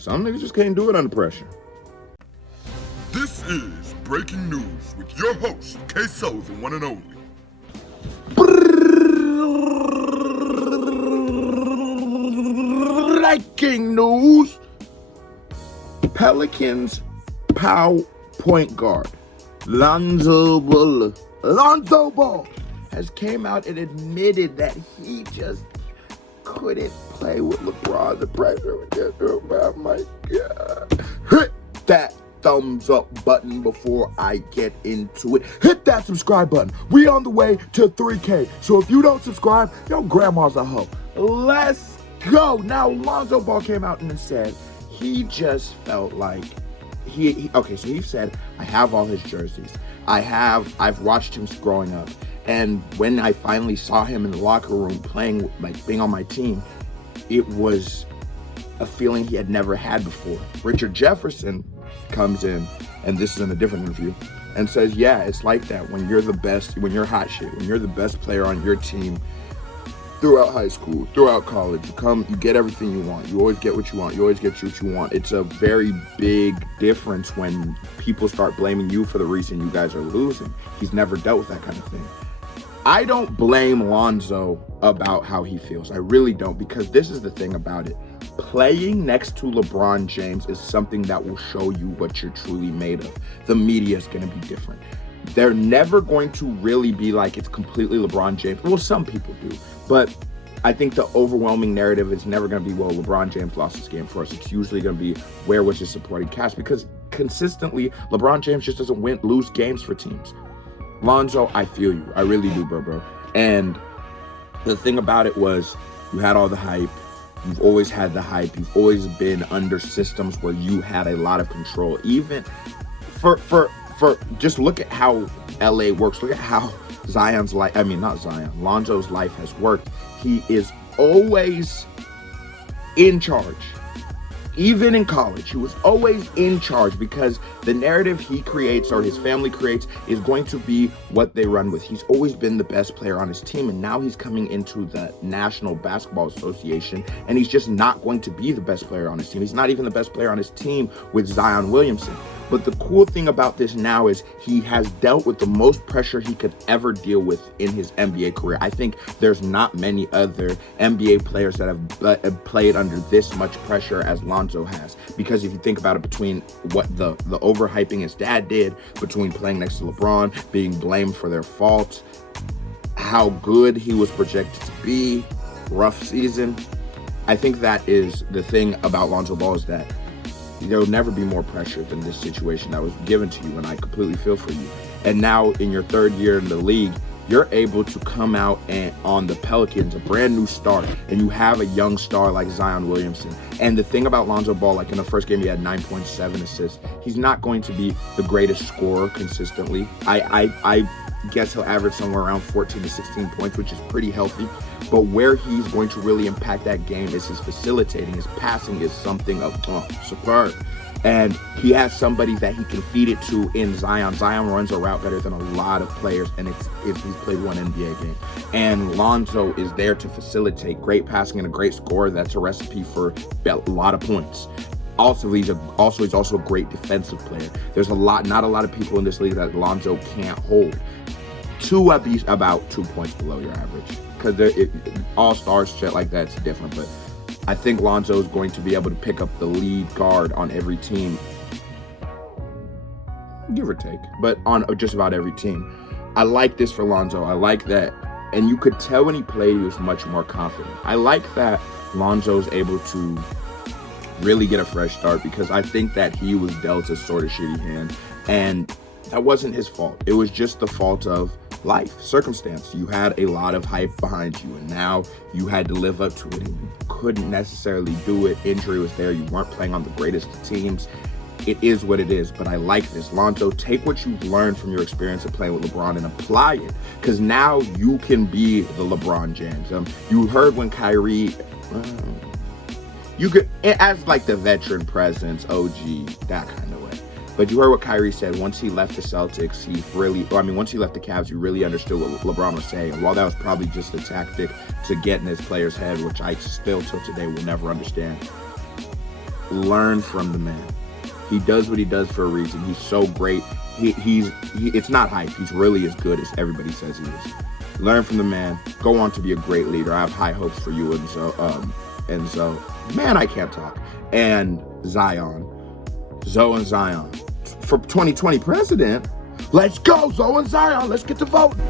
Some niggas just can't do it under pressure. This is Breaking News with your host, K-So, the one and only. Breaking news. Pelicans point guard Lonzo Ball has came out and admitted that he just couldn't play with LeBron. The pressure was just, oh my God. Hit that thumbs up button before I get into it. Hit that subscribe button. We on the way to 3K. So if you don't subscribe, your grandma's a hoe. Let's go. Now, Lonzo Ball came out and said he just felt like okay, so he said, I have all his jerseys. I've watched him growing up. And when I finally saw him in the locker room playing, like being on my team, it was a feeling he had never had before. Richard Jefferson comes in, and this is in a different interview, and says, yeah, it's like that when you're the best, when you're hot shit, when you're the best player on your team throughout high school, throughout college, you get everything you want. You always get what you want. You always get what you want. It's a very big difference when people start blaming you for the reason you guys are losing. He's never dealt with that kind of thing. I don't blame Lonzo about how he feels. I really don't, because this is the thing about it. Playing next to LeBron James is something that will show you what you're truly made of. The media is going to be different. They're never going to really be like it's completely LeBron James. Well, some people do, but I think the overwhelming narrative is never going to be, well, LeBron James lost this game for us. It's usually going to be, where was his supporting cast? Because consistently, LeBron James just doesn't lose games for teams. Lonzo, I feel you. I really do, bro. And the thing about it was, you had all the hype. You've always had the hype. You've always been under systems where you had a lot of control. Even for just look at how LA works. Look at how Lonzo's life has worked. He is always in charge. Even in college, he was always in charge, because the narrative he creates or his family creates is going to be what they run with. He's always been the best player on his team, and now he's coming into the National Basketball Association, and he's just not going to be the best player on his team. He's not even the best player on his team with Zion Williamson. But the cool thing about this now is he has dealt with the most pressure he could ever deal with in his NBA career. I think there's not many other NBA players that have played under this much pressure as Lonzo has. Because if you think about it, between what the overhyping his dad did, between playing next to LeBron, being blamed for their faults, how good he was projected to be, rough season, I think that is the thing about Lonzo Ball, is that there will never be more pressure than this situation that was given to you, and I completely feel for you. And now in your third year in the league, you're able to come out and on the Pelicans, a brand new star, and you have a young star like Zion Williamson. And the thing about Lonzo Ball, like in the first game, he had 9.7 assists. He's not going to be the greatest scorer consistently. I guess he'll average somewhere around 14 to 16 points, which is pretty healthy. But where he's going to really impact that game is his facilitating. His passing is something of superb. And he has somebody that he can feed it to in Zion. Zion runs a route better than a lot of players, and he's played one NBA game. And Lonzo is there to facilitate great passing and a great scorer. That's a recipe for a lot of points. Also, he's also a great defensive player. There's not a lot of people in this league that Lonzo can't hold to be about 2 points below your average. Because all-stars, shit like that's different, but I think Lonzo is going to be able to pick up the lead guard on every team, give or take, but on just about every team. I like this for Lonzo. I like that. And you could tell when he played, he was much more confident. I like that Lonzo's able to really get a fresh start, because I think that he was dealt a sort of shitty hand, and that wasn't his fault. It was just the fault of life, circumstance. You had a lot of hype behind you, and now you had to live up to it, and you couldn't necessarily do it. Injury was there. You weren't playing on the greatest teams. It is what it is, but I like this. Lonzo, take what you've learned from your experience of playing with LeBron and apply it, because now you can be the LeBron James. You heard when Kyrie, you could, as like the veteran presence, OG, that kind of way. But you heard what Kyrie said. Once he left the Celtics, once he left the Cavs, he really understood what LeBron was saying. And while that was probably just a tactic to get in his player's head, which I still till today will never understand, learn from the man. He does what he does for a reason. He's so great. It's not hype. He's really as good as everybody says he is. Learn from the man. Go on to be a great leader. I have high hopes for you, and so, man, I can't talk. And Zion. Zoe and Zion. For 2020 president, let's go, Zoe and Zion. Let's get to voting.